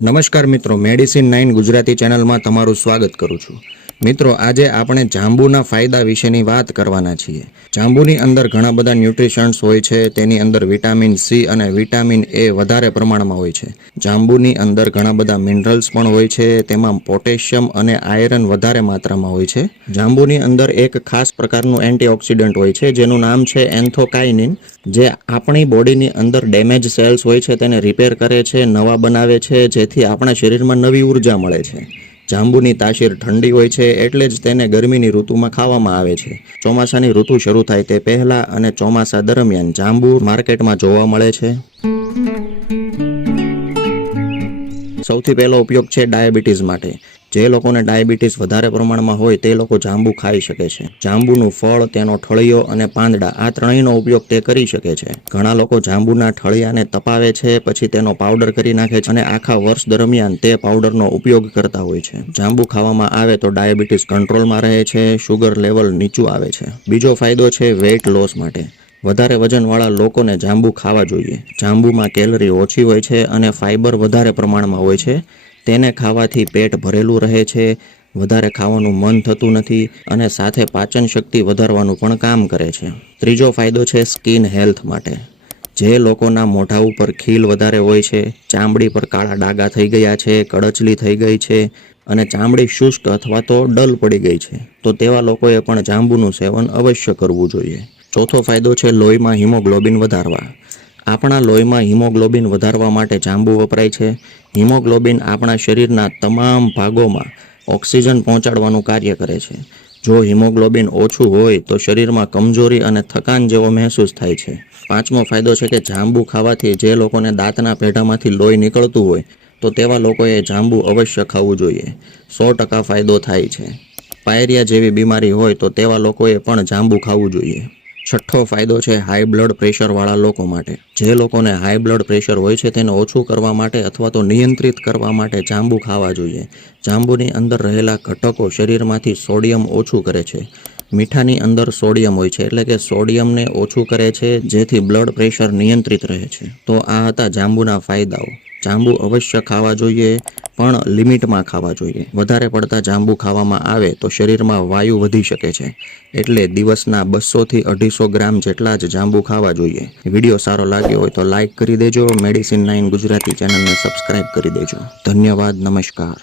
નમસ્કાર મિત્રો medicine nine Gujarati ચેનલમાં તમારું સ્વાગત કરું છું. મિત્રો, આજે આપણે જાંબુના ફાયદા વિશેની વાત કરવાના છીએ. જાંબુની અંદર ઘણા બધા ન્યુટ્રિશન્સ હોય છે, તેની અંદર વિટામિન સી અને વિટામિન એ વધારે પ્રમાણમાં હોય છે. જાંબુની અંદર ઘણા બધા મિનરલ્સ પણ હોય છે, તેમાં પોટેશિયમ અને આયરન વધારે માત્રામાં હોય છે. જાંબુની અંદર એક ખાસ પ્રકારનું એન્ટીઓક્સિડન્ટ હોય છે, જેનું નામ છે એન્થોકાઇનિન જે આપણી બોડીની અંદર ડેમેજ સેલ્સ હોય છે, તેને રિપેર કરે છે, નવા બનાવે છે, જેથી આપણા શરીરમાં નવી ઊર્જા મળે છે. જાંબુની તાસીર ઠંડી હોય છે એટલે જ તેને ગરમીની ઋતુમાં ખાવામાં આવે છે. ચોમાસાની ઋતુ શરૂ થાય તે પહેલાં અને ચોમાસા દરમિયાન જાંબુ માર્કેટમાં જોવા મળે છે. સૌથી પહેલો ઉપયોગ છે ડાયાબિટીસ માટે. જે લોકોને ડાયાબિટીસ વધારે પ્રમાણમાં હોય તે લોકો જાંબુ ખાઈ શકે છે. જાંબુનું ફળ, તેનો ઠળિયો અને પાંદડા, આ ત્રણેયનો ઉપયોગ તે કરી શકે છે. ઘણા લોકો જાંબુના ઠળિયાને તપાવે છે, પછી તેનો પાવડર કરી નાખે છે અને આખા વર્ષ દરમિયાન તે પાવડરનો ઉપયોગ કરતા હોય છે. જાંબુ ખાવામાં આવે તો ડાયાબિટીસ કંટ્રોલમાં રહે છે, શુગર લેવલ નીચું આવે છે. બીજો ફાયદો છે વેઇટ લોસ માટે. વધારે વજનવાળા લોકોને જાંબુ ખાવા જોઈએ. જાંબુમાં કેલરી ઓછી હોય છે અને ફાઇબર વધારે પ્રમાણમાં હોય છે તેને ખાવાથી પેટ ભરેલું રહે છે, વધારે ખાવાનું મન થતું નથી અને સાથે પાચન શક્તિ વધારવાનું પણ કામ કરે છે. ત્રીજો ફાયદો છે સ્કિન હેલ્થ માટે. જે લોકોના મોઢા ઉપર ખીલ વધારે હોય છે, ચામડી પર કાળા ડાગા થઈ ગયા છે, કડચલી થઈ ગઈ છે અને ચામડી શુષ્ક અથવા તો ડલ પડી ગઈ છે, તો તેવા લોકોએ પણ જાંબુનું સેવન અવશ્ય કરવું જોઈએ. ચોથો ફાયદો છે લોહીમાં હિમોગ્લોબિન વધારવા. આપણા લોહીમાં હિમોગ્લોબિન વધારવા માટે જાંબુ વપરાય છે. હિમોગ્લોબિન આપણા શરીરના તમામ ભાગોમાં ઓક્સિજન પહોંચાડવાનું કાર્ય કરે છે. જો હિમોગ્લોબિન ઓછું હોય તો શરીરમાં કમજોરી અને થકાન જેવો મહેસૂસ થાય છે. પાંચમો ફાયદો છે કે જાંબુ ખાવાથી જે લોકોને દાંતના પેઢામાંથી લોહી નીકળતું હોય, તો તેવા લોકોએ જાંબુ અવશ્ય ખાવું જોઈએ. સો ટકા ફાયદો થાય છે. પાયરિયા જેવી બીમારી હોય તો તેવા લોકોએ પણ જાંબુ ખાવું જોઈએ. છઠ્ઠો ફાયદો છે હાઈ બ્લડ પ્રેશરવાળા લોકો માટે. જે લોકોને હાઈ બ્લડ પ્રેશર હોય છે તેને ઓછું કરવા માટે અથવા તો નિયંત્રિત કરવા માટે જાંબુ ખાવા જોઈએ. જાંબુની અંદર રહેલા ઘટકો શરીરમાંથી સોડિયમ ઓછું કરે છે. મીઠાની અંદર સોડિયમ હોય છે, એટલે કે સોડિયમને ઓછું કરે છે, જેથી બ્લડ પ્રેશર નિયંત્રિત રહે છે. તો આ હતા જાંબુના ફાયદાઓ. જાંબુ અવશ્ય ખાવા જોઈએ, પણ લિમિટમાં ખાવા જોઈએ. વધારે પડતા જાંબુ ખાવામાં આવે તો શરીરમાં વાયુ વધી શકે છે. એટલે દિવસના બસોથી અઢીસો ગ્રામ જેટલા જ જાંબુ ખાવા જોઈએ. વીડિયો સારો લાગ્યો હોય તો લાઇક કરી દેજો, મેડિસિન નાઇન ગુજરાતી ચેનલને સબસ્ક્રાઇબ કરી દેજો. ધન્યવાદ, નમસ્કાર.